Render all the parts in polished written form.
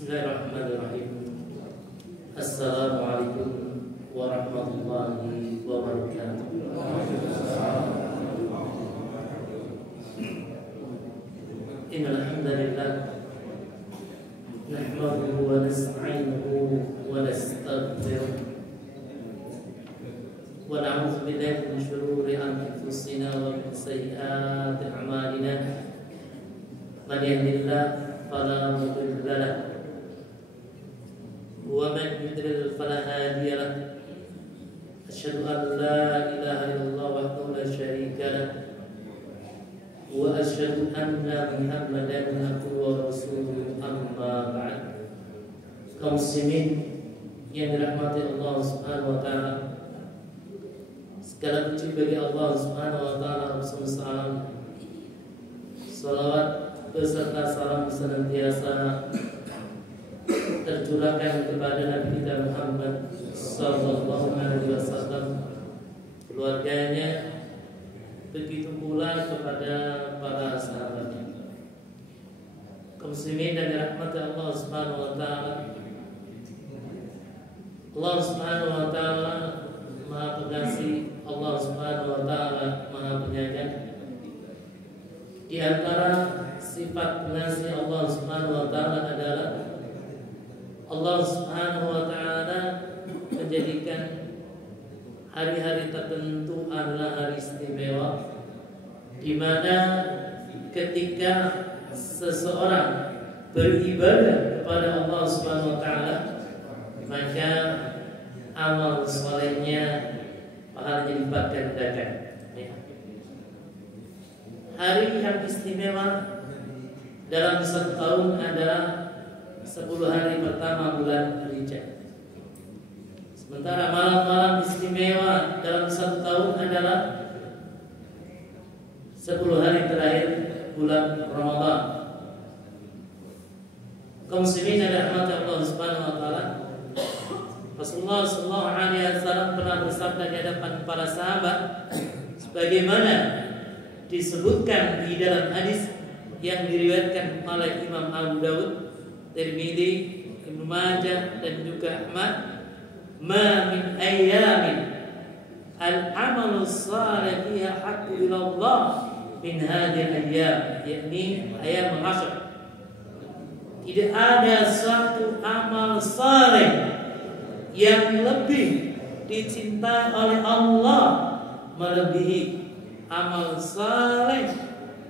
Bismillahirrahmanirrahim. Assalamualaikum warahmatullahi wabarakatuh. Innal hamdalillah nahmaduhu wa nasta'inuhu wa nastaghfiruh wa na'udzu billahi min shururi anfusina wa min sayyiati a'malina. Man yahdihillahu fala mudilla lahu ومن يضلل فلا هادي له. أشهد أن لا إله إلا الله وحده لا شريك له وأشهد أن محمدا عبده ورسوله. أما بعد. Kaum muslimin yang dirahmati Allah Subhanahu wa taala, segala puji bagi Allah Subhanahu wa taala, salam salawat beserta salam senantiasa tercurahkan kepada Nabi kita Muhammad sallallahu alaihi wasallam, keluarganya, begitu pula kepada para sahabatnya. Kaum muslimin dan dirahmati Allah Subhanahu wa taala, Allah Subhanahu wa taala Maha Pengasih, Allah Subhanahu wa taala Maha Penyayang. Di antara sifat pengasih Allah Subhanahu wa taala adalah Allah Subhanahu wa ta'ala menjadikan hari-hari tertentu adalah hari istimewa, di mana ketika seseorang beribadah kepada Allah Subhanahu wa ta'ala, maka amal solehnya pahalanya dilipat gandakan. Hari yang istimewa dalam satu tahun adalah 10 hari pertama bulan Dzulhijjah. Sementara malam-malam istimewa dalam satu tahun adalah 10 hari terakhir bulan Ramadan. Kaum muslimin dan rahmat Allah Subhanahu wa taala, Rasulullah sallallahu alaihi wasallam pernah bersabda di hadapan para sahabat sebagaimana disebutkan di dalam hadis yang diriwayatkan oleh Imam Abu Dawud, Tirmidzi, Ibnu Majah dan juga Ahmad, ma min ayyamin al-amalu salih fiha haqqu ila Allah min hadhihi al-ayyam, yakni ayyam al-ashr. Tidak ada suatu amal saleh yang lebih dicintai oleh Allah melebihi amal saleh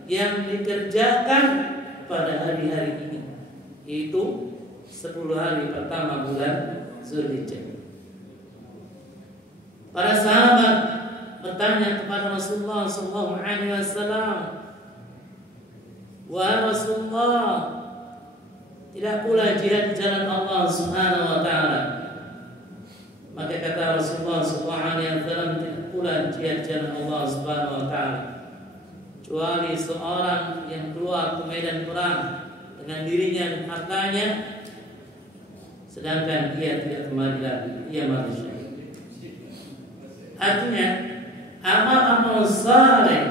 yang dikerjakan pada hari-hari ini, itu 10 hari pertama bulan Dzulhijjah. Para sahabat bertanya kepada Rasulullah sallallahu alaihi wasallam, "Wahai Rasulullah, tidak pula jihad di jalan Allah Subhanahu wa taala?" Maka kata Rasulullah sallallahu alaihi wasallam, tidak pula jihad di jalan Allah Subhanahu wa taala kecuali seorang yang keluar ke medan perang dengan dirinya dan hartanya, sedangkan dia tidak kembali lagi, ia manusia. Artinya amal-amal saleh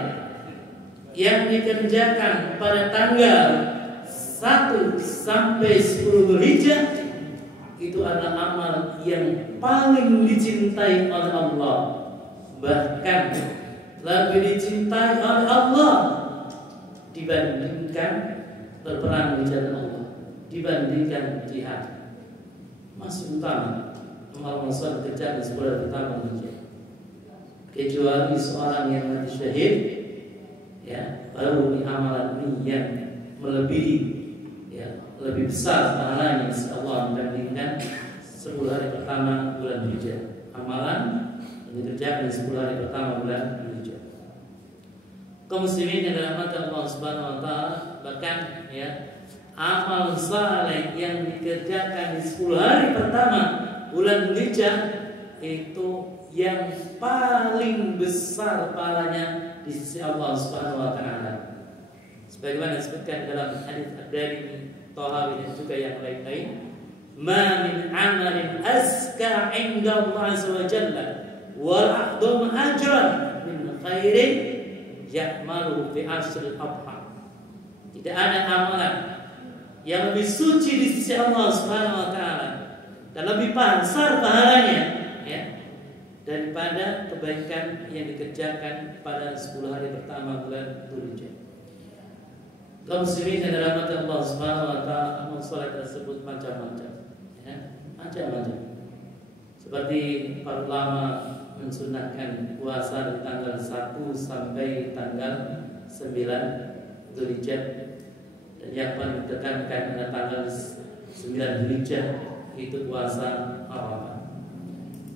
yang dikerjakan pada tanggal 1 sampai 10 Dzulhijjah itu adalah amal yang paling dicintai oleh Allah, bahkan lebih dicintai oleh Allah dibandingkan berperang di jalan Allah, dibandingkan jihad. Masih utama amal soleh kerja di 10 hari pertama Dzulhijjah. Kecuali seorang yang mati syahid, ya, baru di amalan ini yang melebihi, ya, lebih besar pahalanya insya Allah dibandingkan 10 hari pertama bulan Dzulhijjah. Amalan yang dikerjakan di 10 hari pertama bulan Dzulhijjah. Kaum muslimin yang dirahmati Allah Subhanahu wa taala, bahkan ya, amal saleh yang dikerjakan di 10 hari pertama bulan Dzulhijjah itu yang paling besar pahalanya di sisi Allah Subhanahu wa taala. Sebagaimana disebutkan dalam hadis dari Tahawi dan juga yang lain-lain, "Ma min amalin azka 'inda Allah azza wa jalla wa a'dham ajran min khairin ya'malu fi ashril adha." Tidak ada amalan yang lebih suci di sisi Allah Subhanahu wa taala dan lebih besar pahalanya, ya, daripada kebaikan yang dikerjakan pada 10 hari pertama bulan Dzulhijjah. Kaum muslimin yang dirahmati Allah Subhanahu wa taala, amal saleh tersebut macam-macam, ya, macam-macam. Seperti para ulama mensunahkan puasa di tanggal 1 sampai tanggal 9 Dzulhijjah, dan yang paling ditekankan pada tanggal 9 Dzulhijjah itu puasa Arafah.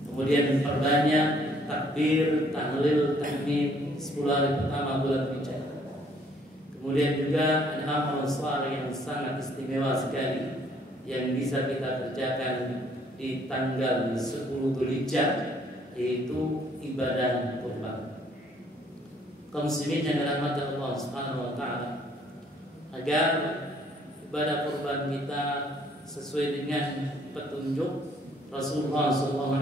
Kemudian perbanyak takbir, tahlil, tahmid 10 hari pertama bulan Dzulhijjah. Kemudian juga ada amal saleh yang sangat istimewa sekali yang bisa kita kerjakan di tanggal 10 Dzulhijjah, yaitu ibadah kurban. Kaum muslimin yang dirahmati Allah Subhanahu wa taala, agar ibadah kurban kita sesuai dengan petunjuk Rasulullah SAW,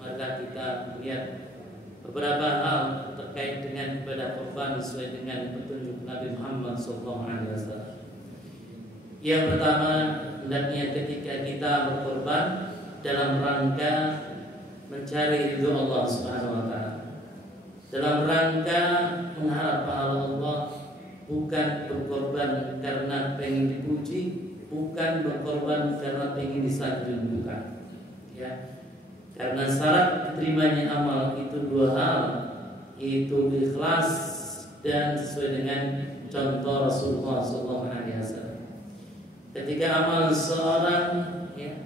maka kita melihat beberapa hal terkait dengan ibadah kurban sesuai dengan petunjuk Nabi Muhammad SAW. Yang pertama, hendaknya ketika kita berkurban dalam rangka mencari ridho Allah Subhanahu wa taala, dalam rangka mengharap pahala Allah, bukan berkorban karena pengen dipuji, bukan berkorban karena pengen disanjung, bukan, ya. Karena syarat diterimanya amal itu 2 hal, yaitu ikhlas dan sesuai dengan contoh Rasulullah SAW. Ketika amal seorang, ya,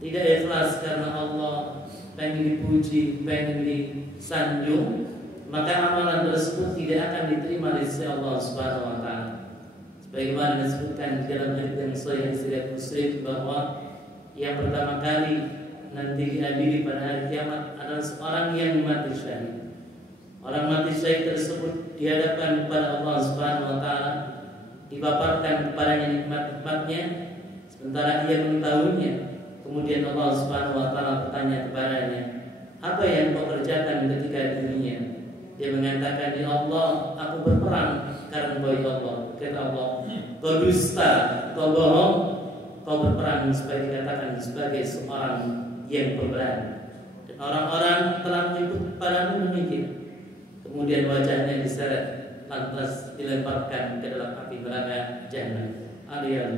tidak ikhlas karena Allah, pengen dipuji, pengen disanjung, maka amalan tersebut tidak akan diterima di sisi Allah Subhanahu wa taala. Sebagaimana disebutkan di dalam hadis yang sahih riwayat Muslim bahwa yang pertama kali nanti diadili pada hari kiamat adalah seorang yang mati syahid. Orang mati syahid tersebut dihadapkan kepada Allah Subhanahu wa taala, dipaparkan kepadanya nikmat-nikmatnya sementara ia mengetahuinya. Kemudian Allah Subhanahu wa taala bertanya kepadanya, "Apa yang kau kerjakan ketika di dunia?" Dia mengatakan, "Ya Allah, aku berperang karena Engkau, ya Allah." Kata Allah, "Kau dusta, kau bohong, kau berperang supaya dikatakan sebagai seorang yang pemberani." Dan orang-orang telah mengikut padamu demikian. Kemudian wajahnya diseret, lantas dilemparkan ke dalam api neraka Jahannam. Aliyah.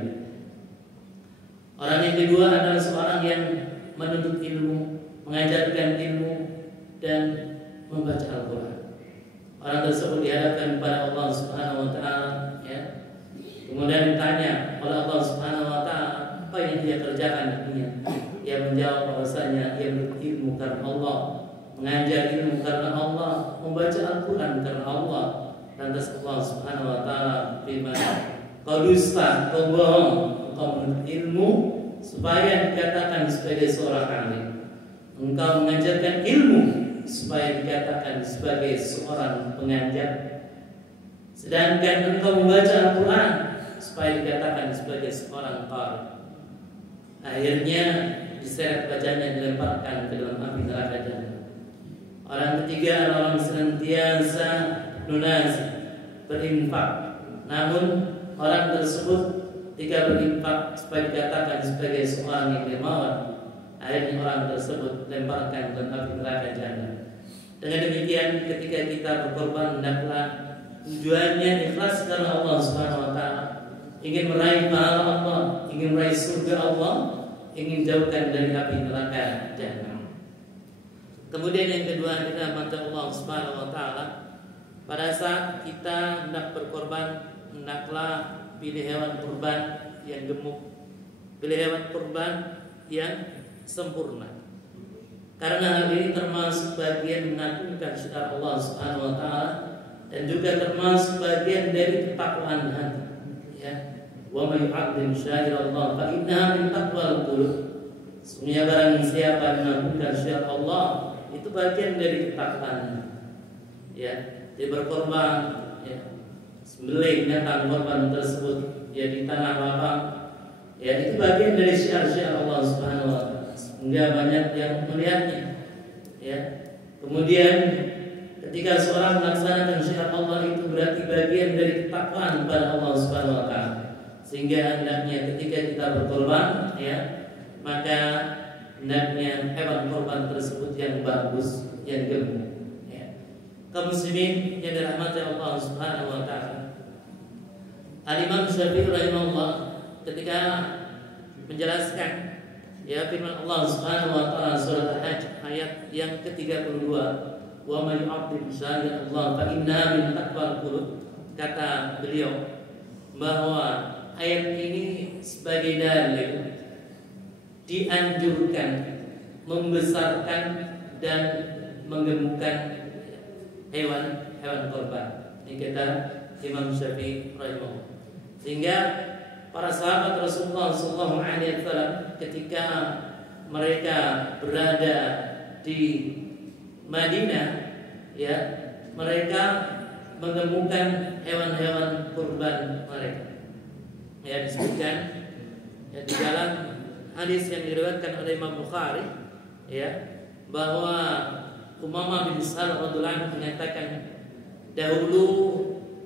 Orang yang kedua adalah seorang yang menuntut ilmu, mengajarkan ilmu, dan membaca Al-Quran. Orang tersebut dihadapkan kepada Allah Subhanahu wa taala, ya. Kemudian ditanya oleh Allah Subhanahu wa taala apa yang dia kerjakan di dunia. Ia menjawab bahwasanya ia menuntut ilmu karena Allah, mengajar ilmu karena Allah, membaca Al-Quran karena Allah. Lantas Allah Subhanahu wa taala firman, "Kau dusta, kau bohong, engkau menuntut ilmu supaya dikatakan sebagai seorang alim. Engkau mengajarkan ilmu supaya dikatakan sebagai seorang pengajar. Sedangkan engkau membaca Al-Quran supaya dikatakan sebagai seorang qari." Akhirnya diseret bacanya, dilemparkan ke dalam api neraka Jahannam. Orang ketiga adalah orang senantiasa lunasi, berinfak. Namun orang tersebut ketika berinfak supaya dikatakan sebagai seorang yang dermawan, akhirnya orang tersebut lemparkan ke api neraka Jahannam. Dengan demikian, ketika kita berkorban, hendaklah tujuannya ikhlas karena Allah Subhanahu wa taala, ingin meraih pahala Allah, ingin meraih surga Allah, ingin jauhkan dari api neraka Jahannam. Kemudian yang kedua adalah mata Allah Subhanahu wa taala. Pada saat kita hendak berkorban, hendaklah pilih hewan kurban yang gemuk, pilih hewan kurban yang sempurna. Karena hal ini termasuk bagian mengagungkan syiar Allah Subhanahu wa taala dan juga termasuk bagian dari ketakwaan hati, ya. Wa may yu'azzim sya'irallah fa innaha min taqwal qulub. Sesungguhnya barang siapa yang mengagungkan syiar Allah, itu bagian dari ketakwaan, ya. Dia berkorban, ya, sembelih binatang korban tersebut, ya, di tanah lapang, ya, itu bagian dari syiar-syiar Allah Subhanahu wa taala. Sehingga banyak yang melihatnya, ya. Kemudian ketika seorang melaksanakan syiar Allah, itu berarti bagian dari ketakwaan kepada Allah Subhanahu wa taala. Sehingga hendaknya ketika kita berkorban, ya, maka hendaknya hewan korban tersebut yang bagus, yang gemuk. Ya. Kaum muslimin yang dirahmati Allah Subhanahu wa taala. Al-Imam Syafi'i rahimahullah ketika menjelaskan, ya, firman Allah Subhanahu wa taala surah Al-Hajj ayat yang ke-32, wa may yu'azzim syariat Allah fa innaha min taqwal qulub. Kata beliau bahwa ayat ini sebagai dalil dianjurkan membesarkan dan menggemukkan hewan korban. Ini kata Imam Syafi'i rahimahullah. Sehingga para sahabat Rasulullah SAW ketika mereka berada di Madinah, ya, mereka menggemukkan hewan-hewan kurban mereka. Ya, disebutkan, ya, di dalam hadis yang diriwayatkan oleh Imam Bukhari, ya, bahwa Umamah bin Sa'ad radhiyallahu anhu menyatakan, dahulu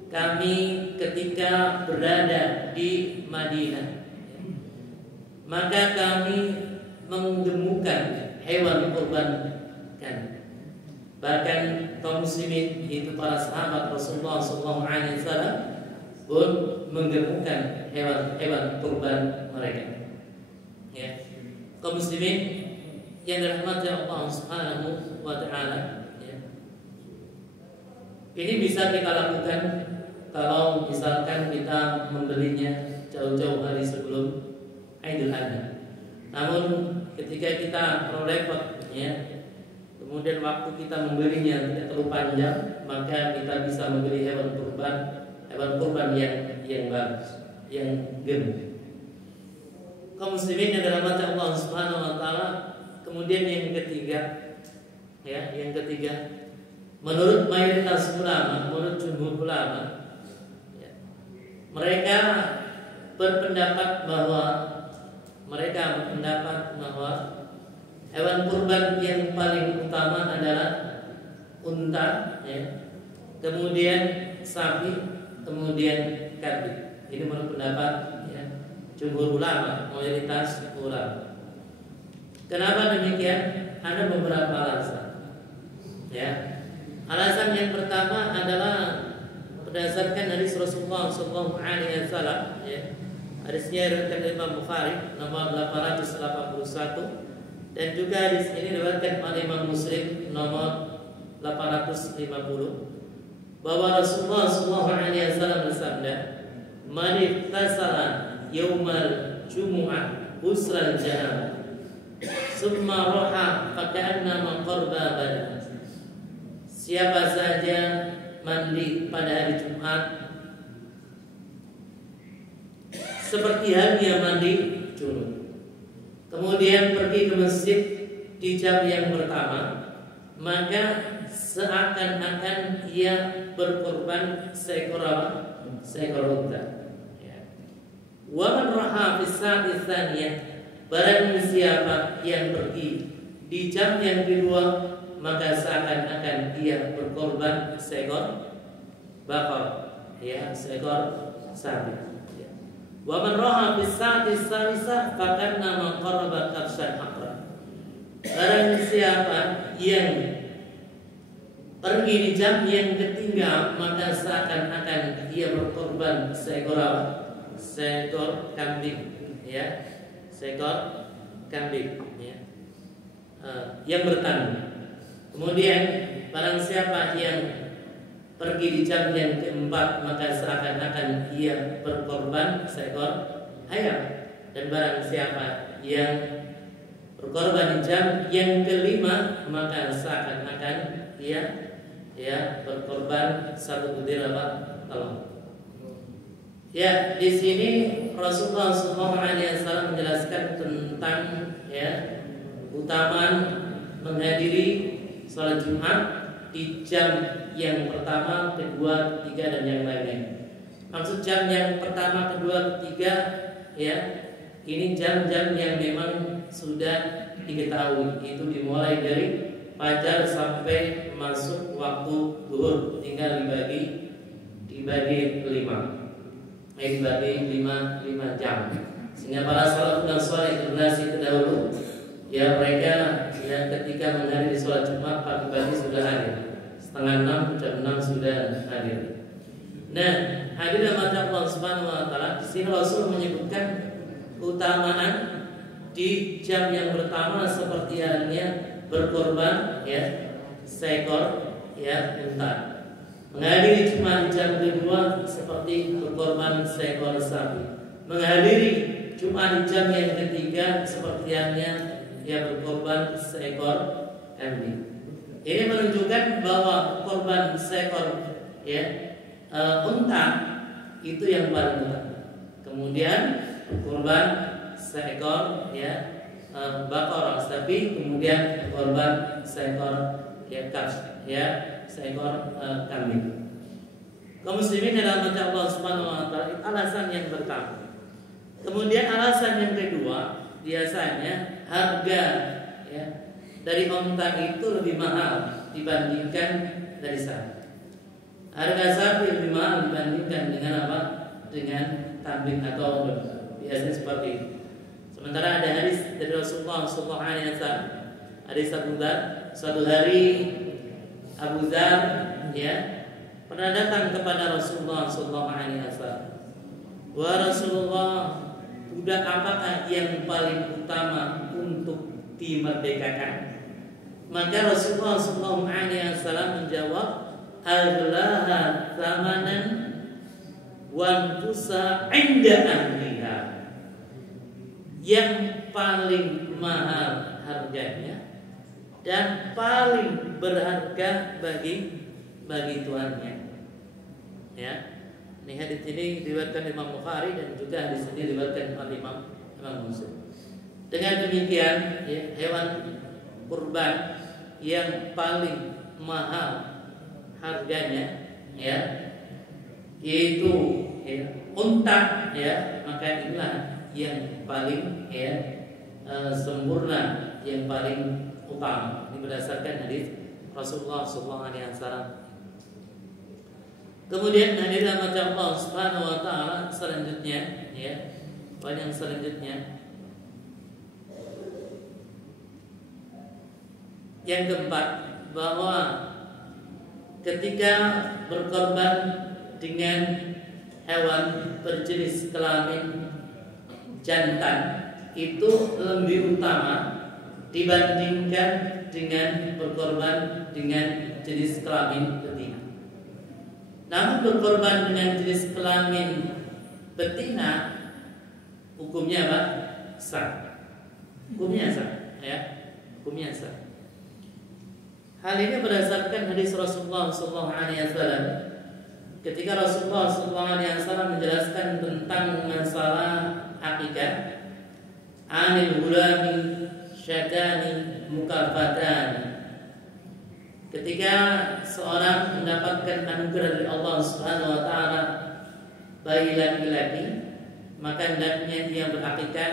kami ketika berada di Madinah, maka kami menggemukkan hewan kurban kami. Bahkan kaum muslimin, yaitu para sahabat Rasulullah SAW, pun menggemukkan hewan kurban mereka. Ya, kaum muslimin yang dirahmati Allah Subhanahu wa taala, ya, ini bisa kita lakukan kalau misalkan kita membelinya jauh-jauh hari sebelum Idul Adha. Namun ketika kita repot, ya, kemudian waktu kita membelinya tidak terlalu panjang, maka kita bisa membeli hewan kurban yang bagus, yang gemuk. Kaum muslimin yang dirahmati Allah Subhanahu wa taala. Kemudian yang ketiga, ya, yang ketiga, menurut mayoritas ulama, menurut jumhur ulama, ya, mereka berpendapat bahwa hewan kurban yang paling utama adalah unta, ya, kemudian sapi, kemudian kambing. Ini menurut pendapat, ya, jumhur ulama, mayoritas ulama. Kenapa demikian? Ada beberapa alasan. Ya, alasan yang pertama adalah berdasarkan hadis Rasulullah SAW. Ya, hadisnya diriwayatkan oleh Imam Bukhari nomor 881, dan juga hadis ini diriwayatkan oleh Imam Muslim nomor 850, bahwa Rasulullah SAW bersabda, "Man iktasala yaumal jumu'ah usral janabah, summa roha faka'annama qarba badan." Siapa saja mandi pada hari Jumat seperti halnya mandi junub, kemudian pergi ke masjid di jam yang pertama, maka seakan-akan ia berkorban seekor unta. Wa man raha fi sa'ati tsaniyah, barang siapa yang pergi di jam yang kedua, maka seakan-akan ia berkorban seekor bakar, ya, seekor sapi. Wa man raha fi sa'ati tsalisah fakannama qarraba kabshan aqra. Barang siapa yang pergi di jam yang ketiga, maka seakan-akan ia berkorban seekor kambing, ya, seekor kambing, ya, yang bertanduk. Kemudian barang siapa yang pergi di jam yang keempat, maka seakan-akan ia berkorban seekor ayam. Dan barang siapa yang berkorban di jam yang kelima, maka seakan-akan ia berkorban satu butir telur. Ya, di sini Rasulullah SAW menjelaskan tentang, ya, utamaan menghadiri sholat Jumat di jam yang pertama, kedua, ketiga, dan yang lain-lain. Maksud jam yang pertama, kedua, ketiga, ya, ini jam-jam yang memang sudah diketahui, itu dimulai dari fajar sampai masuk waktu zuhur, tinggal dibagi 5. dibagi 5 jam. Sehingga para salafun saleh generasi terdahulu ya mereka yang ketika menghadiri sholat Jumat pagi-pagi sudah hadir, setengah 6 jam 6 sudah hadir. Nah, hadirin mata Allah Subhanahu wa taala, di sini Rasul menyebutkan keutamaan di jam yang pertama seperti halnya berkorban ya seekor ya unta. Menghadiri Jumat jam kedua seperti berkorban seekor sapi. Menghadiri Jumat jam yang ketiga seperti halnya ya berkorban seekor kambing. Ini menunjukkan bahwa korban seekor ya unta itu yang paling utama. Kemudian korban seekor ya bakor sapi, kemudian korban seekor ya seekor kambing. Kaum muslimin dalam mata Allah Subhanahu wa taala, alasan yang pertama. Kemudian alasan yang kedua, biasanya harga ya dari unta itu lebih mahal dibandingkan dari sapi. Harga sapi lebih mahal dibandingkan dengan apa? Dengan kambing atau domba. Biasanya seperti itu. Sementara ada hadis dari Rasulullah SAW, hadis Abu Dzar, suatu hari Abu Dzar ya pernah datang kepada Rasulullah SAW. Wahai Rasulullah, budak apakah yang paling utama untuk dimerdekakan? Maka Rasulullah SAW menjawab, aghlaha thamanan wa tusa 'inda ahliha. Yang paling mahal harganya dan paling berharga bagi tuannya. Ya. Ini hadis ini diriwayatkan Imam Bukhari dan juga hadis ini diriwayatkan oleh Imam Muslim. Dengan demikian, ya, hewan kurban yang paling mahal harganya, ya, yaitu ya, unta, ya, maka inilah yang paling ya sempurna, yang paling utama. Ini berdasarkan hadis Rasulullah SAW. Kemudian hadirin mata Allah Subhanahu wa taala, selanjutnya ya, poin yang selanjutnya yang keempat, bahwa ketika berkorban dengan hewan berjenis kelamin jantan itu lebih utama dibandingkan dengan berkorban dengan jenis kelamin betina. Namun berkorban dengan jenis kelamin betina hukumnya apa? Sah. Hukumnya sah, ya. Hukumnya sah. Hal ini berdasarkan hadis Rasulullah SAW. Ketika Rasulullah SAW menjelaskan tentang masalah akikah, anil gulami syatani mukafatan. Ketika seorang mendapatkan anugerah dari Allah Subhanahu wa taala bayi laki-laki, maka hendaknya dia berakikah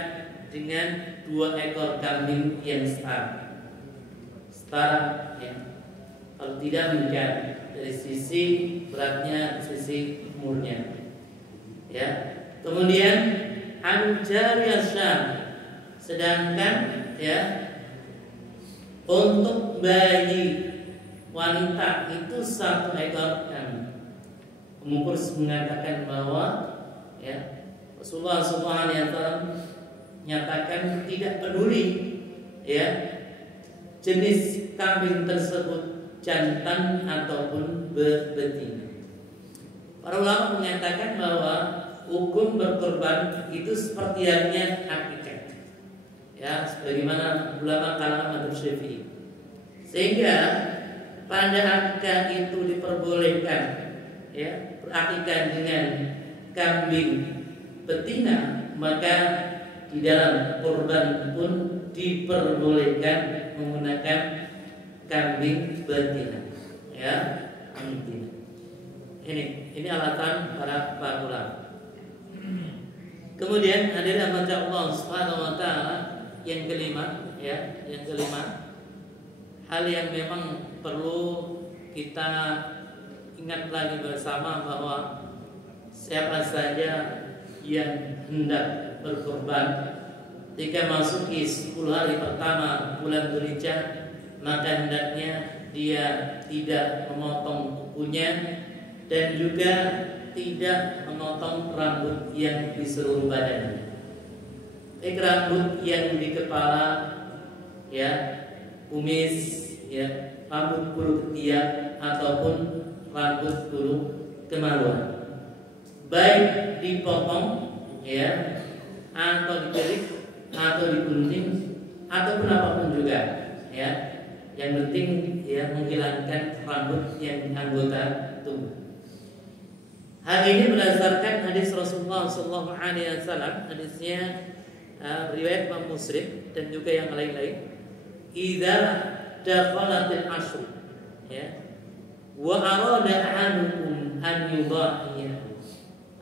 dengan 2 ekor kambing yang setara. Setara ya. Kalau tidak mungkin dari sisi beratnya, sisi umurnya. Ya. Kemudian anjariyah syam, sedangkan ya untuk bayi wanita itu 1 ekor kambing. Pemukus mengatakan bahwa ya Rasulullah SAW nyatakan tidak peduli ya jenis kambing tersebut jantan ataupun betina. Para ulama mengatakan bahwa hukum berkorban itu seperti halnya akikah. Ya, sebagaimana ulama kalangan madzhab Syafi'i. Sehingga pada akikah itu diperbolehkan ya, berakikah dengan kambing betina, maka di dalam kurban pun diperbolehkan menggunakan kambing betina. Ya, betina. Ini alasan para ulama. Kemudian hadirin mata Allah Subhanahu wa taala, yang kelima ya, yang kelima, hal yang memang perlu kita ingat lagi bersama bahwa siapa saja yang hendak berkorban ketika masuki 10 hari pertama bulan Dzulhijjah, maka hendaknya dia tidak memotong kukunya dan juga tidak memotong rambut yang di seluruh badannya. Baik rambut yang di kepala, ya, kumis, ya, rambut bulu ketiak ataupun rambut bulu kemaluan, baik dipotong, ya, atau dikerik, atau digunting, ataupun apapun juga, ya. Yang penting ya menghilangkan rambut yang di anggota tubuh. Hal ini berdasarkan hadis Rasulullah SAW, hadisnya riwayat Imam Muslim dan juga yang lain-lain. Idza dakhalatil ashr, ya, wa arada ahadukum an yudhiya,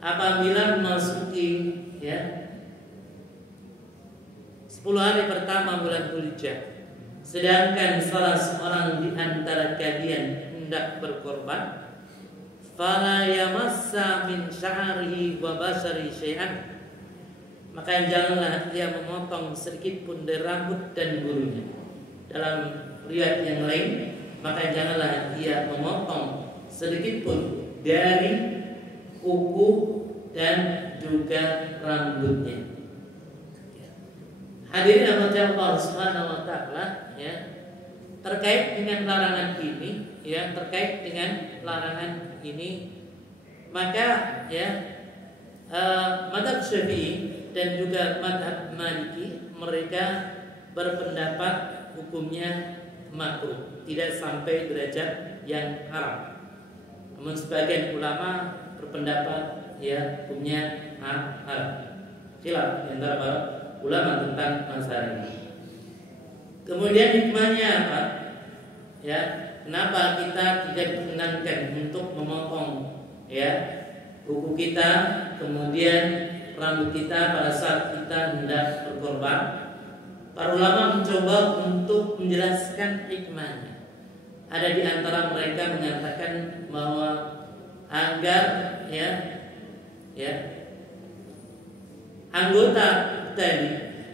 apabila memasuki, ya, 10 hari pertama bulan Dzulhijjah, sedangkan salah seorang di antara kalian hendak berkorban, fala yamassa min sya'rihi wa basari syai'an, maka janganlah dia memotong sedikit pun dari rambut dan bulunya. Dalam riwayat yang lain, maka janganlah dia memotong sedikit pun dari kuku dan juga rambutnya. Hadirin rahmati Allah Subhanahu wa taala, ya, terkait dengan larangan ini, ya, terkait dengan larangan ini, maka ya mazhab Syafi'i dan juga mazhab Maliki mereka berpendapat hukumnya makruh, tidak sampai derajat yang haram. Namun sebagian ulama berpendapat ya hukumnya haram. Khilaf di antara para ulama tentang masalah ini. Kemudian hikmahnya apa? Ya, kenapa kita tidak diperkenankan untuk memotong, ya, kuku kita, kemudian rambut kita pada saat kita hendak berkorban? Para ulama mencoba untuk menjelaskan hikmahnya. Ada di antara mereka mengatakan bahwa agar anggota tadi,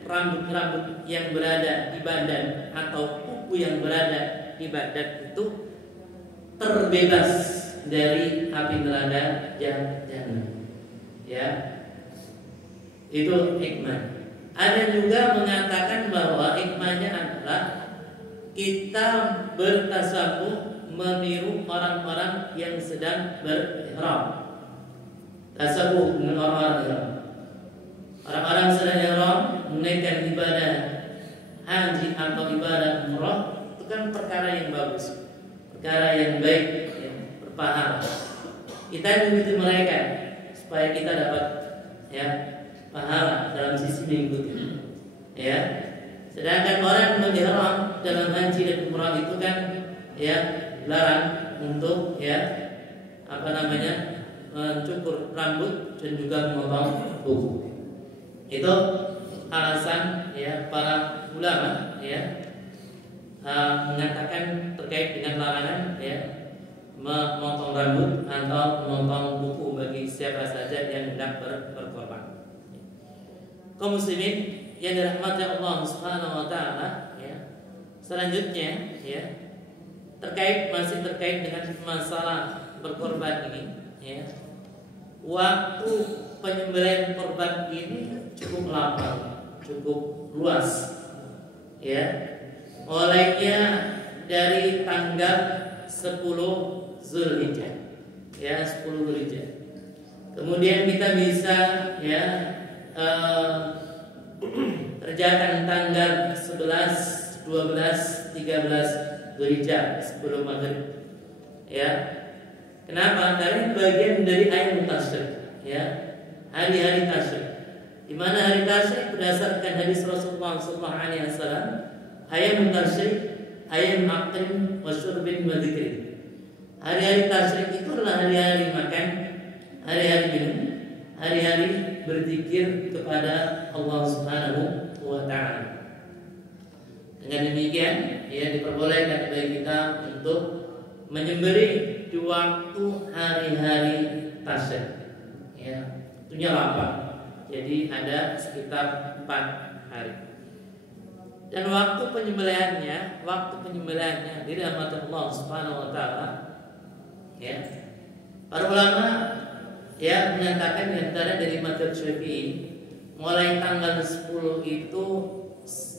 rambut-rambut yang berada di badan atau kuku yang berada di badan itu terbebas dari api neraka jahanam. Ya, itu hikmah. Ada juga mengatakan bahwa hikmahnya adalah kita bertasabuh meniru orang-orang yang sedang berihram. Tasabuh dengan orang-orang ihram. Orang-orang sedang ihram menunaikan ibadah haji atau ibadah umrah, itu kan perkara yang bagus, perkara yang baik, yang berpahala. Kita mengikuti mereka supaya kita dapat ya pahala dalam sisi mengikuti. Ya, sedangkan orang yang ihram dalam haji dan umrah itu kan ya larang untuk mencukur rambut dan juga memotong kuku. Itu alasan ya para ulama mengatakan terkait dengan larangan memotong rambut atau memotong kuku bagi siapa saja yang hendak berkorban. Kaum muslimin yang dirahmati Allah Subhanahu wa taala, selanjutnya masih terkait dengan masalah berkorban ini, waktu penyembelihan korban ini cukup lapang, cukup luas, mulainya dari tanggal 10 Dzulhijjah, 10 Dzulhijjah. Kemudian kita bisa kerjakan tanggal 11, 12, 13 Dzulhijjah sebelum maghrib. Kenapa? Karena bagian dari ayat tasyrik, hari-hari tasyrik. Di mana hari tasyrik berdasarkan hadis Rasulullah SAW, ayat tasyrik, ayat akrim, wasyurbin, wa dzikrin. Hari-hari tasyrik itu adalah hari-hari makan, hari-hari minum, hari-hari berzikir kepada Allah Subhanahu wa taala. Dengan demikian, diperbolehkan bagi kita untuk menyembelih di waktu hari-hari tasyrik. waktunya lapang. Jadi ada sekitar 4 hari. Dan waktu penyembelihannya dirahmati Allah Subhanahu wa taala, ya. Para ulama ya menyatakan di antara dari mazhab Syafi'i mulai tanggal 10 itu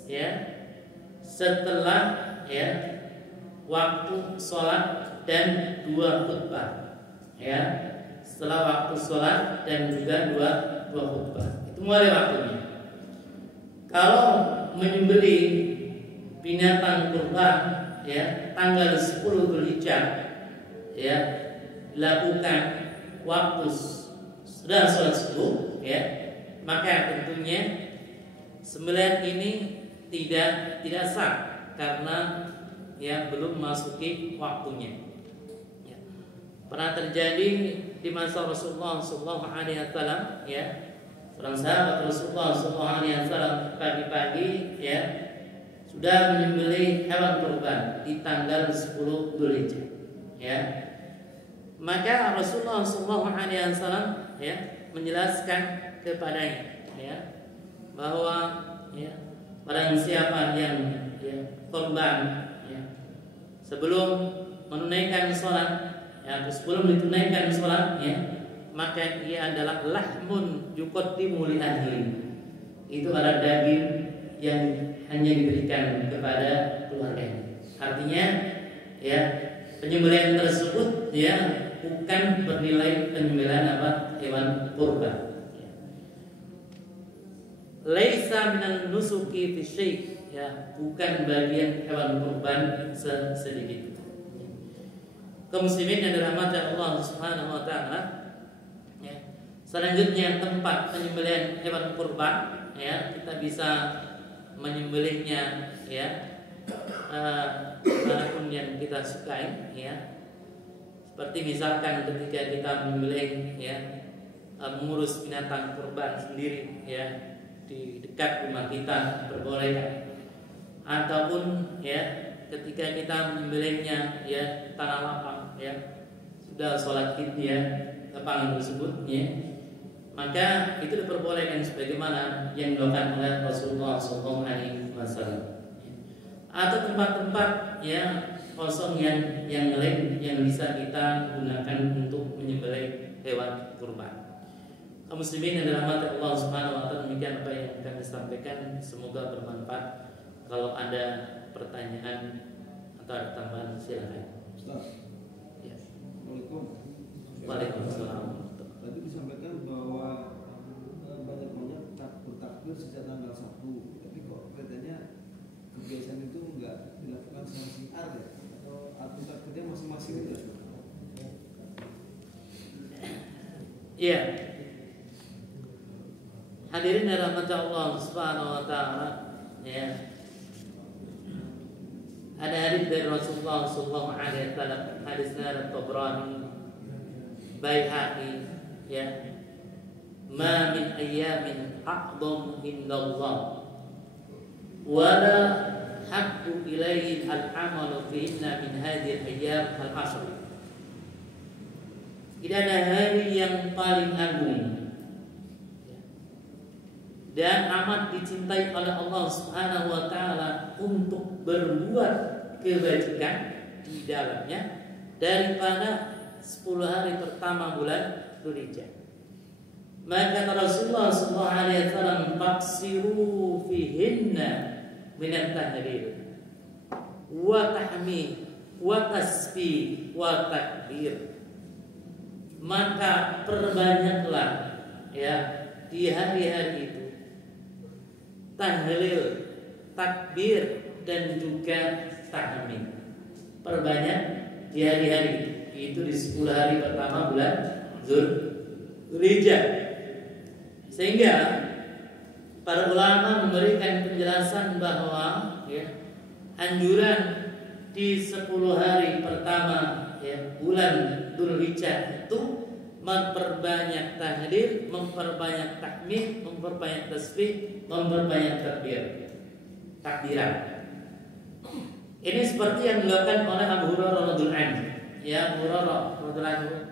ya setelah ya waktu sholat dan 2 khutbah, ya setelah waktu sholat dan juga dua khutbah itu mulai waktunya. Kalau menyembelih binatang kurban ya tanggal 10 Dzulhijjah ya dilakukan waktu sudah sholat subuh ya, maka tentunya sembelihan ini tidak sah karena ya belum masuki waktunya. Ya. Pernah terjadi di masa Rasulullah SAW ya, seorang sahabat Rasulullah SAW pagi-pagi ya sudah menyembelih hewan kurban di tanggal 10 Dzulhijjah ya. Maka Rasulullah SAW ya menjelaskan kepadanya ya bahwa ya barang siapa yang ya korban ya sebelum menunaikan sholat ya sebelum ditunaikan sholat ya maka ia adalah lahmun yuqaddimu li ahli, itu adalah daging yang hanya diberikan kepada keluarganya. Artinya ya penyembelihan tersebut ya bukan bernilai penyembelihan hewan kurban. Laisa minal nusuki fi syai', ya bukan bagian hewan kurban sedikit. Kaum muslimin yang dirahmati Allah Subhanahu wa taala, ya. Selanjutnya tempat penyembelihan hewan kurban, ya kita bisa menyembelihnya ya manapun yang kita sukai ya. Seperti misalkan ketika kita menyembelih ya mengurus binatang kurban sendiri ya di dekat rumah kita diperbolehkan, ataupun ya ketika kita menyembelihnya ya tanah lapang ya sudah sholat id ya lapangan tersebut ya, maka itu diperbolehkan sebagaimana yang dilakukan oleh Rasulullah SAW. Atau tempat-tempat ya kosong yang lain yang bisa kita gunakan untuk menyembelih hewan kurban. Kaum muslimin yang dirahmati Allah Subhanahu wa taala, demikian apa yang kami sampaikan, semoga bermanfaat. Kalau ada pertanyaan atau ada tambahan silakan. Ya. Waalaikumsalam. Tadi disampaikan bahwa banyak bertakbir sejak tanggal 1, tapi kok katanya kebiasaan itu enggak dilakukan secara syiar ya, atau arti takbirnya masing-masing itu? Iya. Hadirin dirahmati Allah Subhanahu wa taala, ya. Ada hadis dari Rasulullah sallallahu alaihi wasallam, hadis dari Tabrani, Baihaqi, ya. Ma min ayyamin a'dham indallah wa la habbu ilaihi al-amalu fihinna min hadhihi al-ayyam al-ashr. Tidak ada hari yang paling agung dan amat dicintai oleh Allah Subhanahu wa taala untuk berbuat kebajikan di dalamnya daripada 10 hari pertama bulan Dzulhijjah. Maka Rasulullah sallallahu alaihi wasallam faksiru fihinna min at-tahlil wa tahmid wa tasbih wa takbir. Maka perbanyaklah ya di hari-hari itu tahlil, takbir dan juga tahmid. Perbanyak di hari-hari itu di 10 hari pertama bulan Dzulhijjah. Sehingga para ulama memberikan penjelasan bahwa ya anjuran di 10 hari pertama ya bulan Dzulhijjah itu memperbanyak tahlil, memperbanyak tahmid, memperbanyak tasbih, memperbanyak takbiran. Ini seperti yang dilakukan oleh Abu Hurairah radhiyallahu anhu. Ya, Abu Hurairah radhiyallahu anhu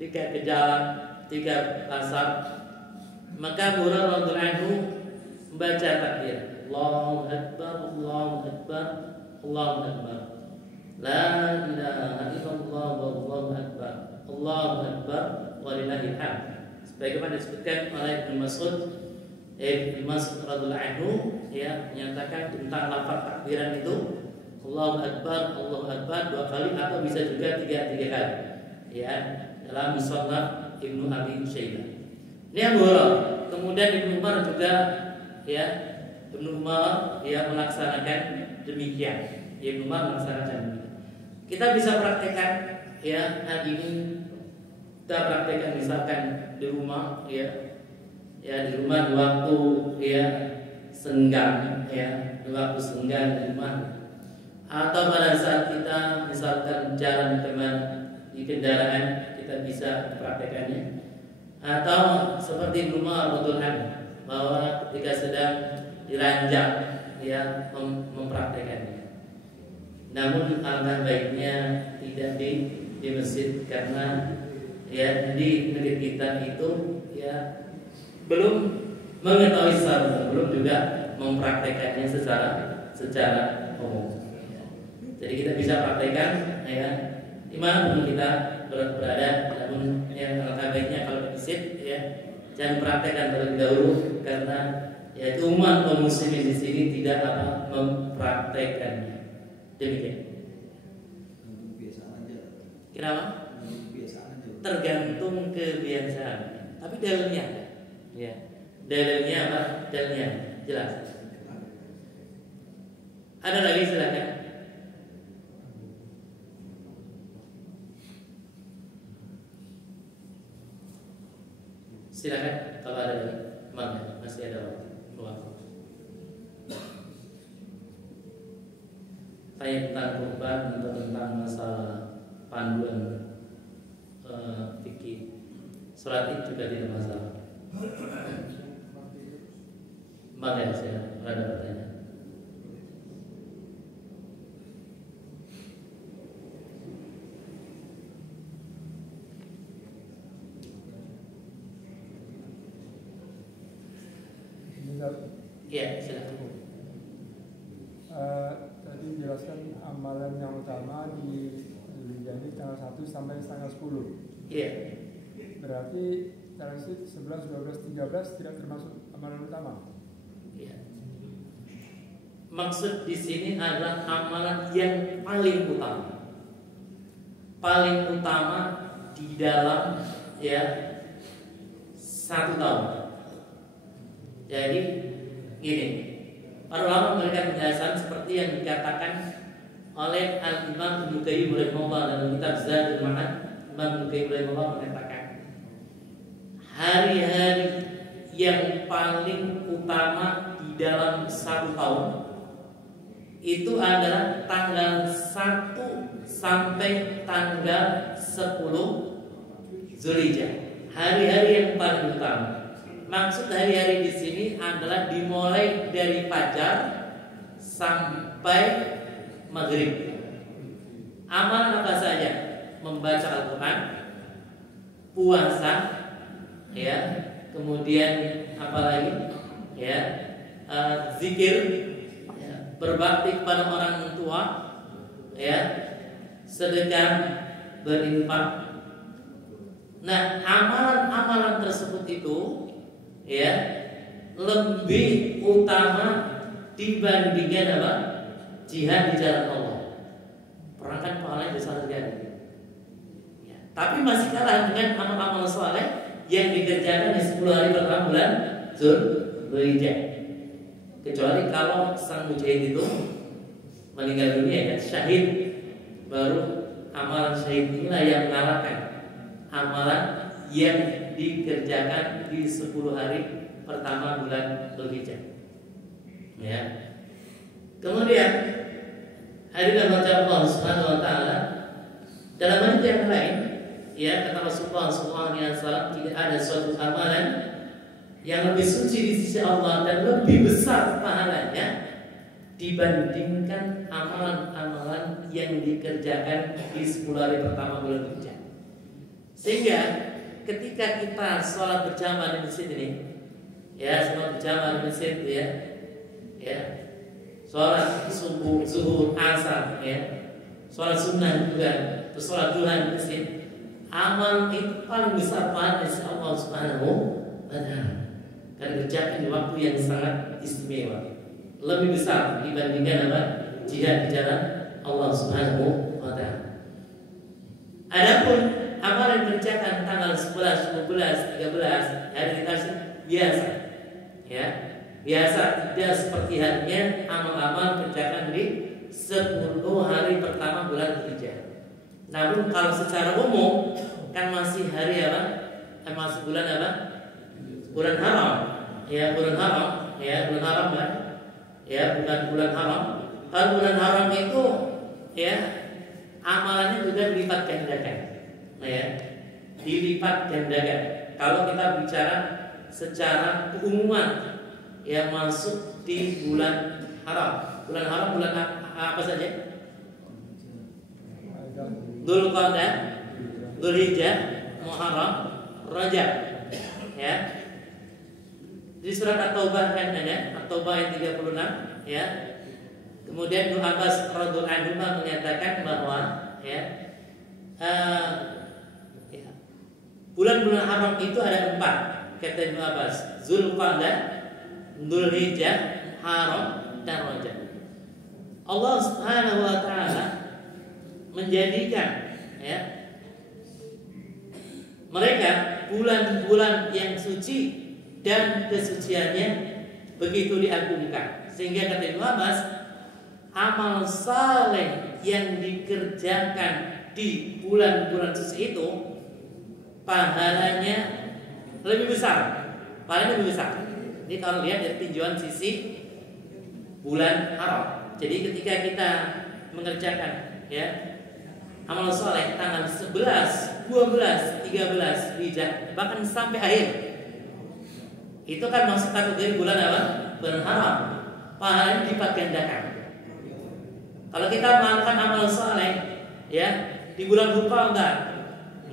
ketika ke jalan 3 asar Maka Abu Hurairah radhiyallahu anhu membaca takbir, Allahu Akbar, Allahu Akbar, Allahu Akbar, La ilaha illallah, Allahu Akbar, Allahu Akbar, walillahil hamd. Sebagaimana disebutkan oleh Ibnu Mas'ud radhiyallahu anhu, ya, menyatakan tentang lafaz takbiran itu Allahu Akbar, Allahu Akbar 2 kali atau bisa juga 3 kali. Ya, dalam Musannaf Ibnu Abi Syaibah. Ini Abu Hurairah. Kemudian Ibnu Umar juga, ya, Ibnu Umar ya melaksanakan demikian. Ibnu Umar melaksanakan demikian. Kita bisa praktekkan, ya, hal ini kita praktekkan misalkan di rumah, ya, di rumah di waktu, ya, senggang, ya, di waktu senggang di rumah, atau pada saat kita misalkan jalan teman di kendaraan, kita bisa praktekannya. Atau seperti rumah Rasulullah bahwa ketika sedang diranjang, ya, mempraktekannya. Namun alangkah baiknya tidak di masjid, karena ya di negeri kita itu ya belum mengetahui secara, belum juga mempraktekannya secara umum. Jadi kita bisa praktekkan, ya, dimanapun kita berada. Namun yang alangkah baiknya kalau di masjid, ya, jangan praktekkan terlebih dahulu, karena ya umat kaum muslimin di sini tidak mempraktekannya. Demikian. Kebiasaan aja. Kenapa? Kebiasaan aja. Tergantung kebiasaan. Tapi dalilnya ada. Ya. Dalilnya apa? Dalilnya jelas. Ada lagi, silakan. Silakan kalau ada lagi. Masih ada waktu. Tanya tentang kurban atau tentang masalah panduan fikih. Sholat Id juga tidak masalah. Makanya saya ada pertanyaan. Iya, silakan. Tadi jelaskan amalan yang utama di Zulhijjah tanggal 1 sampai tanggal 10. Iya. Berarti tanggal 11, 12, 13 tidak termasuk amalan utama. Iya. Maksud di sini adalah amalan yang paling utama. Paling utama di dalam, ya, 1 tahun. Jadi gini, para ulama memberikan penjelasan seperti yang dikatakan oleh Al-Imam Ibnu Qayyim rahimahullah dalam kitab Zadul Ma'ad. Imam Ibnu Qayyim rahimahullah mengatakan hari-hari yang paling utama di dalam 1 tahun itu adalah tanggal 1 sampai tanggal 10 Zulhijjah. Hari-hari yang paling utama. Maksud hari-hari di sini adalah dimulai dari fajar sampai maghrib. Amal apa saja? Membaca Al-Quran, puasa, ya, kemudian apa lagi? Ya, zikir, ya, berbakti kepada orang tua, ya, sedekah, berinfak. Nah, amalan-amalan tersebut itu, ya, lebih utama dibandingkan apa? Jihad di jalan Allah. Perangkan pahalanya besar sekali. Ya, tapi masih kalah dengan amal-amal soleh yang dikerjakan di 10 hari pertama bulan Zulhijjah. Kecuali kalau sang mujahid itu meninggal dunia, ya, syahid, baru amalan syahid inilah yang mengalahkan amalan yang dikerjakan di 10 hari pertama bulan Zulhijjah. Ya. Kemudian hadirin macam Allah Subhanahu wa taala dalam hadis yang lain, ya, kata Rasulullah SAW, tidak ada suatu amalan yang lebih suci di sisi Allah dan lebih besar pahalanya dibandingkan amalan-amalan yang dikerjakan di 10 hari pertama bulan Zulhijjah. Sehingga ketika kita sholat berjamaah di masjid ini, ya sholat berjamaah di masjid ya sholat subuh, zuhur, asar, ya sholat sunnah juga, terus sholat duha di masjid. Amal itu paling besar pada Allah Subhanahu wa Ta'ala. Karena kerjakan di waktu yang sangat istimewa, lebih besar dibandingkan apa? Jihad di jalan Allah Subhanahu wa Ta'ala. Adapun amal yang dikerjakan tanggal 11, 12, 13 hari dikasih biasa, ya biasa, tidak seperti harinya amal-amal kerjakan di 10 hari pertama bulan Dzulhijjah. Namun kalau secara umum kan masih hari apa? Masih bulan apa? Bulan haram. Ya bulan haram, ya bulan haram kan? Ya bukan bulan haram. Kalau bulan haram itu ya amalannya juga dilipat gandakan. Ya, dilipat gandakan. Kalau kita bicara secara keumuman yang masuk di bulan haram. Bulan haram bulan apa saja? Dzulqa'dah, Dzulhijjah, Muharram, Rajab. Ya. Di surat At-Taubah kan ada, At-Taubah ayat 36, ya. Kemudian Ibnu Abbas radhiyallahu anhu menyatakan bahwa ya, bulan-bulan haram itu ada 4, kata Ibnu Abbas. Dzulqa'dah, Dzulhijjah, Muharram, dan Rajab. Allah Subhanahu wa Ta'ala menjadikan ya mereka bulan-bulan yang suci dan kesuciannya begitu diagungkan, sehingga kata Ibnu Abbas, amal saleh yang dikerjakan di bulan-bulan suci itu pahalanya lebih besar. Pahalanya lebih besar. Ini kalau lihat dari tinjauan sisi bulan haram. Jadi ketika kita mengerjakan ya amal soleh tanggal 11, 12, 13 Dzulhijjah, bahkan sampai akhir, itu kan masuk kategori bulan apa? Bulan haram. Pahalanya dilipat gandakan. Kalau kita melakukan amal soleh ya di bulan Dzulqa'dah,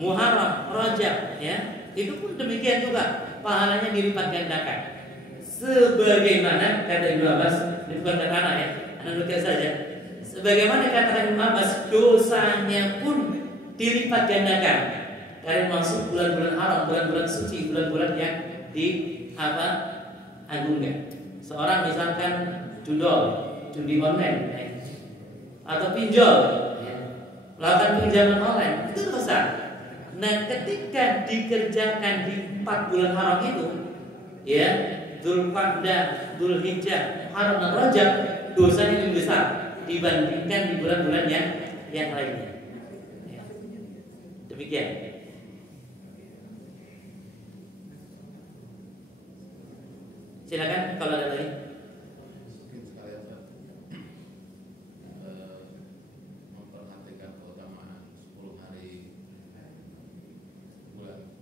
Muharram, Rajab, ya itu pun demikian juga, pahalanya dilipat gandakan. Sebagaimana kata Ibnu Abbas, ini bukan kata anak ya, anak nukil saja. Sebagaimana kata Ibnu Abbas, dosanya pun dilipat gandakan dari masuk bulan-bulan haram, bulan-bulan suci, bulan-bulan yang di apa? Agungkan. Seorang misalkan judi online, atau pinjol, ya, melakukan pinjaman online, itu dosa. Nah, ketika dikerjakan di 4 bulan haram itu, ya, Dzulqa'dah, Dzulhijjah, Muharram dan Rajab, dosanya lebih besar dibandingkan di bulan-bulan yang lainnya. Ya. Demikian. Silakan kalau ada lagi. Memperhatikan keutamaan 10 hari bulan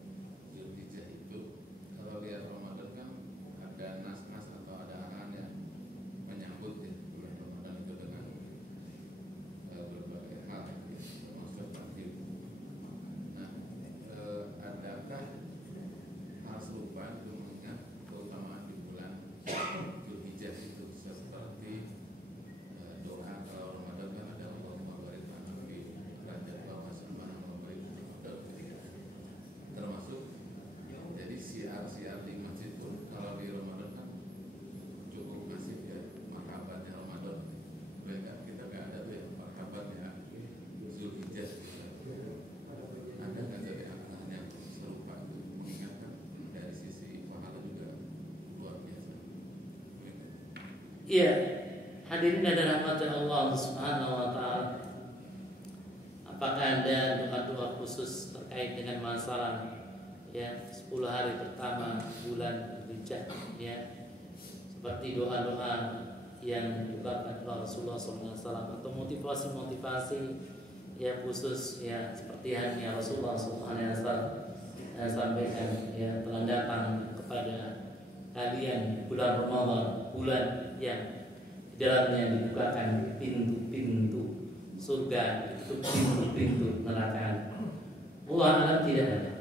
Dzulhijjah itu, kalau lihat Ramadan kan ada nas-nas atau ada arahan yang menyambut ya, bulan Ramadan itu dengan berbagai hal, termasuk takdir. Nah, adakah hal serupa untuk mengingat keutamaan di bulan Dzulhijjah itu, seperti doa kalau Ramadan kan ada Allahumma barik lana fi Rajab wa Sya'ban wa barik lana, termasuk jadi siar-siar di masjid pun kalau di Ramadan kan cukup masif ya, marhabannya Ramadan. Mereka kita nggak ada tuh ya marhabannya Dzulhijjah. Ada nggak dari hal yang serupa itu mengingatkan dari sisi pahala juga luar biasa. Iya, hadirin dan rahmat Allah Subhanahu wa Ta'ala. Apakah ada doa-doa khusus terkait dengan masalah ya 10 hari pertama bulan Dzulhijjah, ya, seperti doa-doa yang dilakukan oleh Rasulullah SAW atau motivasi-motivasi ya khusus ya seperti yang Rasulullah SAW sampaikan, ya telah datang kepada kalian bulan Ramadan, bulan yang di dalamnya dibukakan pintu-pintu surga, itu pintu-pintu neraka. Allah alam tidak ada,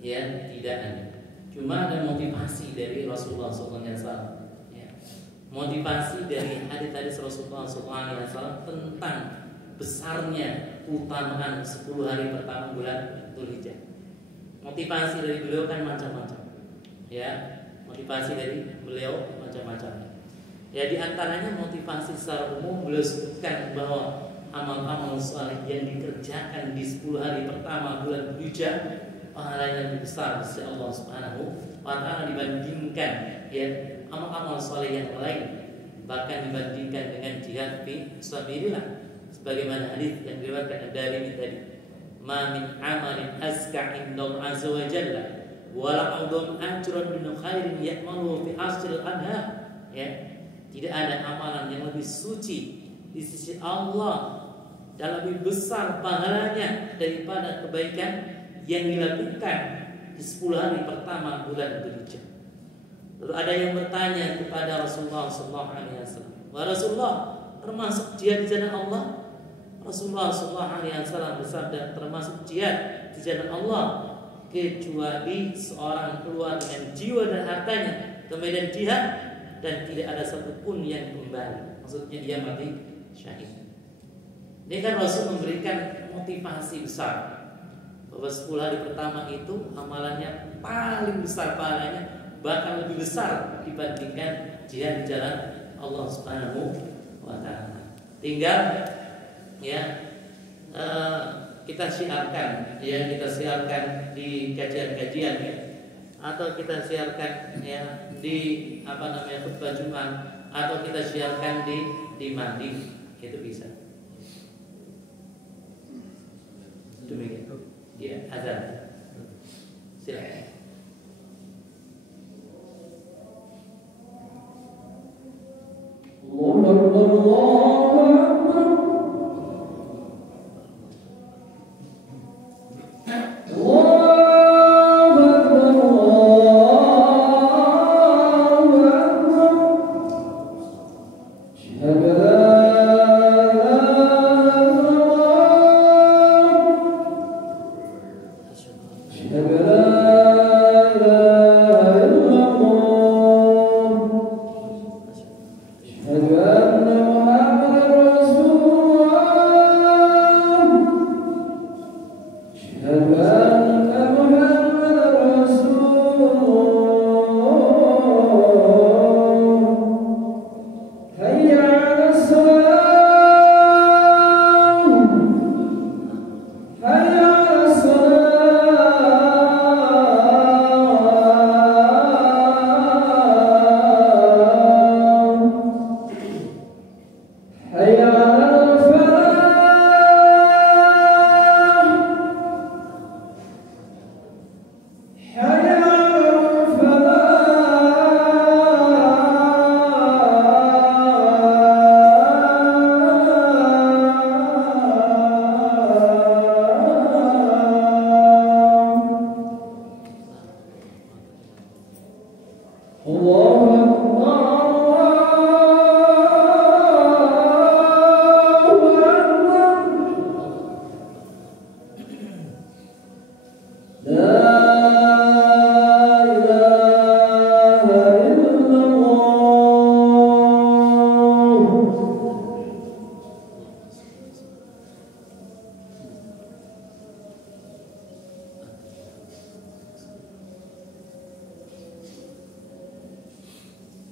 ya tidak ada. Cuma ada motivasi motivasi dari Rasulullah SAW. Ya. Motivasi dari hadis-hadis Rasulullah SAW tentang besarnya keutamaan 10 hari pertama bulan Dzulhijjah. Motivasi dari beliau kan macam-macam. Ya, motivasi dari beliau macam-macam. Ya, di antaranya motivasi secara umum beliau sebutkan bahwa amal-amal saleh yang dikerjakan di 10 hari pertama bulan Dzulhijjah pahalanya lebih besar di sisi Allah Subhanahu wa taala dibandingkan ya amal-amal saleh yang lain, bahkan dibandingkan dengan jihad fi sabilillah. Sebagaimana hadis yang diriwayatkan dari tadi, "Ma min amalin azka indallah azza wa jalla wa la a'dham ajran min khairin ya'malu fi asril anha." Ya, tidak ada amalan yang lebih suci di sisi Allah dan lebih besar pahalanya daripada kebaikan yang dilakukan di 10 hari pertama bulan Dzulhijjah. Lalu ada yang bertanya kepada Rasulullah SAW, "Wa Rasulullah, termasuk jihad di jalan Allah?" Rasulullah SAW bersabda, termasuk jihad di jalan Allah kecuali seorang keluar dengan jiwa dan hartanya ke medan jihad dan tidak ada satupun yang kembali. Maksudnya dia mati syahid. Ini kan Rasul memberikan motivasi besar bahwa 10 hari pertama itu amalannya paling besar pahalanya, bahkan lebih besar dibandingkan jihad di jalan Allah Subhanahu wa taala. Tinggal ya kita siarkan di kajian-kajian ya, atau kita siarkan ya di khutbah Jumat, atau kita siarkan di mandi, itu bisa. Demikian. Ya, azan. Silakan.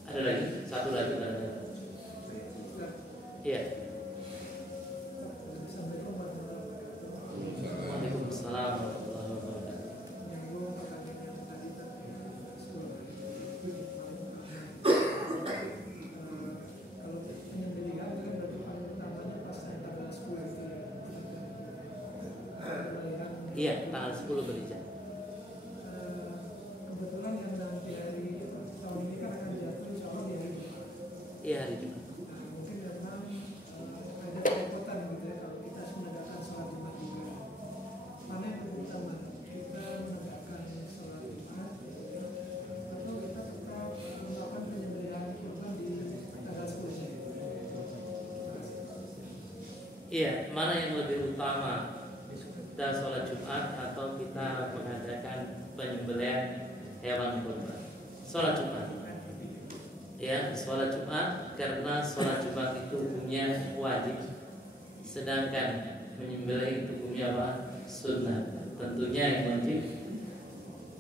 Ada lagi? Satu lagi. Iya. Waalaikumsalam warahmatullahi wabarakatuh. Iya, tanggal 10 Dzulhijjah. Kebetulan yang nanti hari tahun ini kan akan jatuh insya Allah di hari Jumat. Iya, hari Jumat. Mungkin memang ada kerepotan gitu ya kalau kita mengadakan sholat Jumat juga. Mana yang lebih utama? Kita mengadakan sholat Jumat atau kita tetap melakukan penyembelihan kurban di tanggal 10 ini? Iya, mana yang lebih utama? Kita sholat Jumat atau kita mengadakan penyembelihan hewan kurban? sholat Jumat. Ya, sholat Jumat karena sholat Jumat itu hukumnya wajib, sedangkan menyembelih itu hukumnya apa? Sunnah. Tentunya yang wajib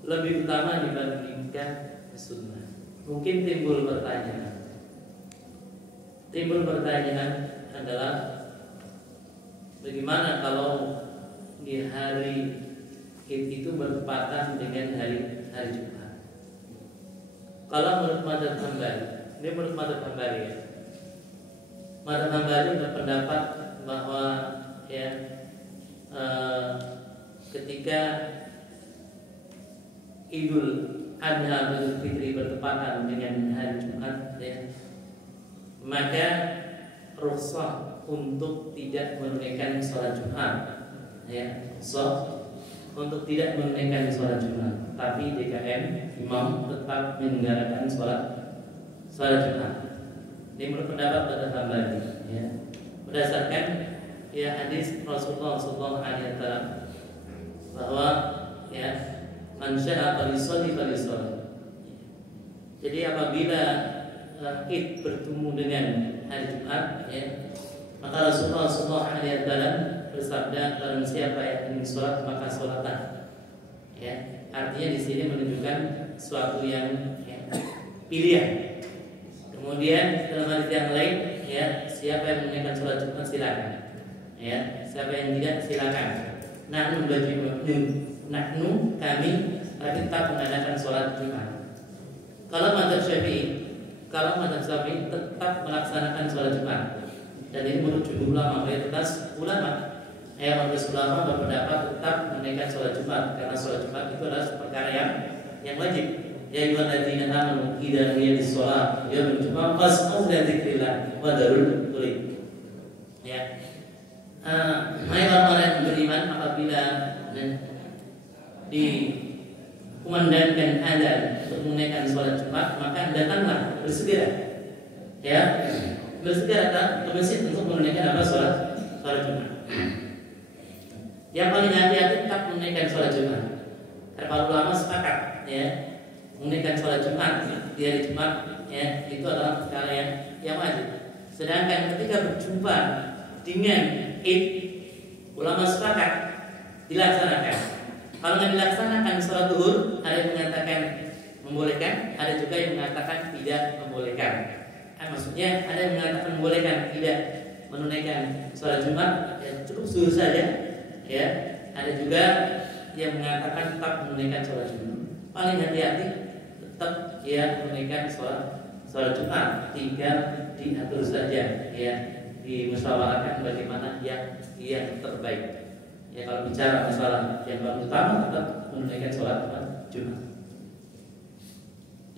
lebih utama dibandingkan sunnah. Mungkin timbul pertanyaan adalah bagaimana kalau di hari Id itu bertepatan dengan hari Jumat? Kalau menurut Madzhab Hambali, ini menurut Madzhab Hambali ya. Madzhab Hambali berpendapat bahwa ya ketika Idul Adha Idul Fitri bertepatan dengan hari Jumat ya, maka rukhsah untuk tidak menunaikan sholat Jumat ya, rukhsah untuk tidak menunaikan sholat Jumat, tapi DKM imam tetap menyelenggarakan sholat Jumat. Ini menurut pendapat Madzhab Hambali ya, berdasarkan ya hadis Rasulullah SAW bahwa ya man syaa falyusalli. Jadi apabila Id bertemu dengan hari Jumat ya, maka Rasulullah SAW bersabda, barang siapa yang ingin sholat maka sholatlah. Ya, artinya di sini menunjukkan suatu yang ya, pilihan. Kemudian dalam hadis yang lain ya, siapa yang menunaikan sholat Jumat silakan. Ya, siapa yang tidak silakan. Nahnu kami tetap mengadakan sholat Jumat. Kalau Madzhab Syafi'i tetap melaksanakan sholat Jumat. Dan ini menurut jumhur ulama, mayoritas ulama. Mayoritas ulama berpendapat tetap menunaikan sholat Jumat karena sholat Jumat itu adalah perkara yang wajib. Ya ayyuhalladzina amanu idza nudiyatish shalah yaumul jumu'ah fas'au ila dzikrillah wa dzarul bai'a. Ya. Orang yang beriman apabila dikumandangkan azan untuk menunaikan sholat Jumat, maka datanglah bersegera, ya, bersegera ke masjid untuk menunaikan apa? Sholat Jumat. Yang paling hati-hati tetap menunaikan sholat Jumat. Karena para ulama sepakat, ya, menunaikan sholat Jumat di hari Jumat, ya, itu adalah perkara yang wajib. Sedangkan ketika berjumpa dengan Id, ulama sepakat dilaksanakan. Kalau nggak dilaksanakan sholat zuhur, ada yang mengatakan membolehkan, ada juga yang mengatakan tidak membolehkan. Maksudnya ada yang mengatakan membolehkan tidak menunaikan sholat Jumat, ya cukup zuhur saja. Ya, ada juga yang mengatakan tetap menunaikan sholat Jumat. Paling hati-hati tetap ya menunaikan sholat Jumat, tinggal diatur saja, ya, dimusyawarahkan bagaimana yang terbaik. Ya, kalau bicara masalah yang paling utama tetap menunaikan sholat Jumat.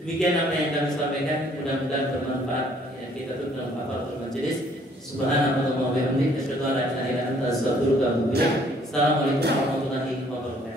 Demikian apa yang kami sampaikan, mudah-mudahan bermanfaat. Ya, kita tuh dalam kapal bermajelis. Subhanallah wa bihamdihi asyhadu an la ilaha illa anta astaghfiruka wa atubu ilaik. Assalamualaikum warahmatullahi wabarakatuh.